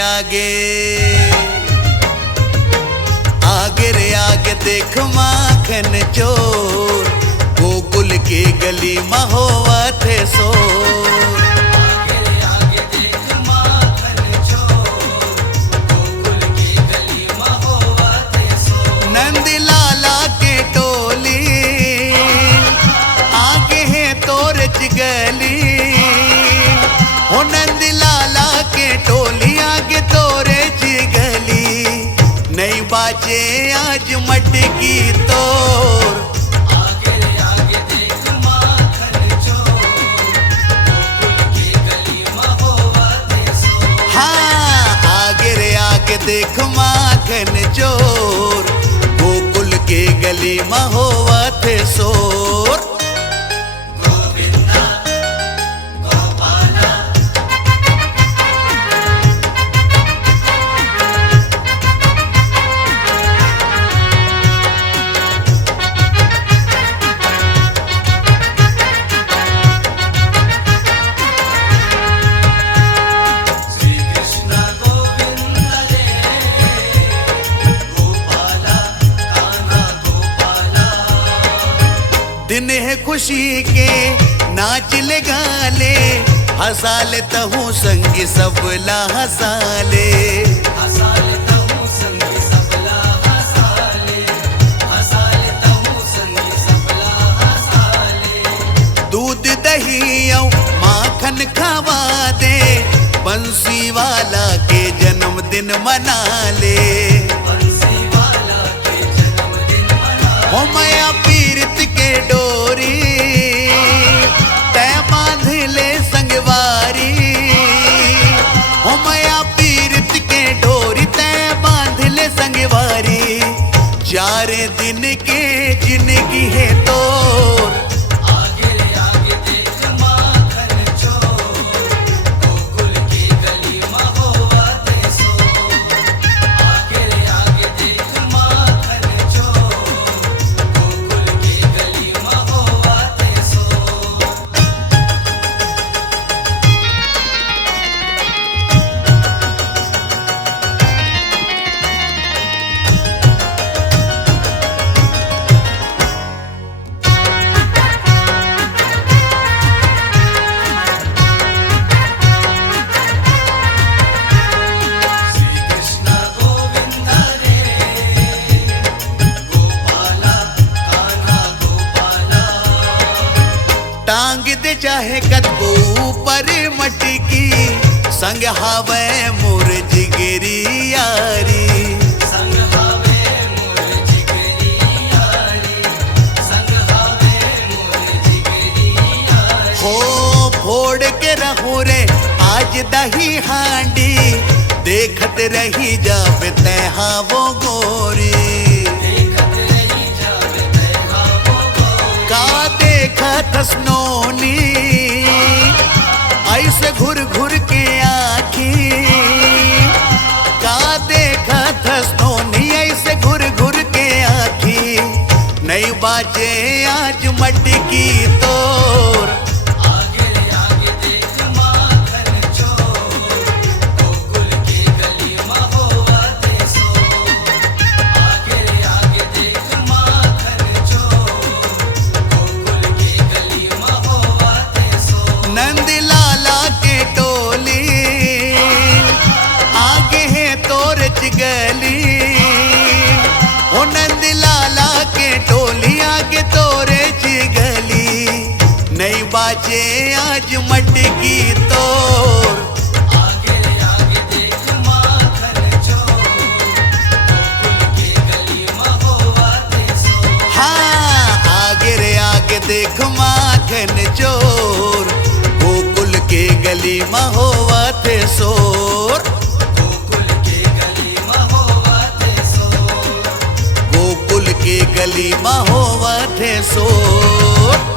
आगे आगे रे आगे देख माखन चोर, गोकुल के गली में होवा थे शोर। आगे रे आगे देख माखन चोर, गोकुल के गली में होवा थे शोर। नंद लाला के टोली आगे है तोर गली, हो नंद लाला के टोली आगे तोरे गली। नहीं बाजे आज मटकी तोर, आगे रे आगे देख माखन चोर, गोकुल के गली में होवा थे शोर। हाँ आगे रे आगे देख माखन चोर, गोकुल के गली में होवा थे शोर। गोविंदा गोपाला श्री कृष्ण गोविंद रे, गोपाला कान्हा गोपाला। दिन है खुशी के नाच ले गाले, हंसा लेता हूँ संगी सबला हंसाले। हंसा लेता हूँ संगी सबला हंसाले, हंसा लेता हूँ संगी सबला हंसाले। दूध दही औ माखन खावा दे, बंसी वाला के जन्मदिन मना ले। बंसी वाला के जन्मदिन मना। हो माया पीरत के डोरी, तय बांध ले संगवारी। हो माया पीरत के डोरी, तय बांध ले संगवारी। 4 दिन के जिंदगी है तोर, आगे रे आगे देख माखन चोर, गोकुल की गली में होवा थे शोर। आगे रे आगे देख माखन चोर, गोकुल की गली में होवा थे शोर। श्री कृष्ण गोविंद रे, गोपाला कान्हा गोपाला। टांग दे चाहे कदबो ऊपर मटकी, संग हावे मोर जिगरी यारी। संग हावे मोर जिगरी यारी, संग हावे मोर जिगरी यारी। हो फोड़ के रहो रे आज दही हांडी, देखत रही जावे तैहा वो गोरी। देखत रही जावे तैहा वो गोरी। का देखत स्नोनी ऐसे घुर घुर के आखी, का देखत स्नोनी ऐसे घुर घुर के आखी। नहीं बाजे आज मटकी तोर, आगे रे आगे देख माखन चोर, गोकुल की गली में होवा थे शोर। आगे रे आगे देख माखन चोर, गोकुल की गली में होवा थे शोर। नंद लाला के टोली आगे है तोर गली। हो नंद लाला के टोली आगे तोरे गली। नहीं बाजे आज मटकी तोर, आगे रे आगे देख माखन चोर, गोकुल की गली में होवा थे शोर। हाँ आगे रे आगे देख माखन चोर, गोकुल के गली में होवा थे शोर। गोकुल की गली में होवा थे शोर। गोकुल के गली में होवा थे शोर।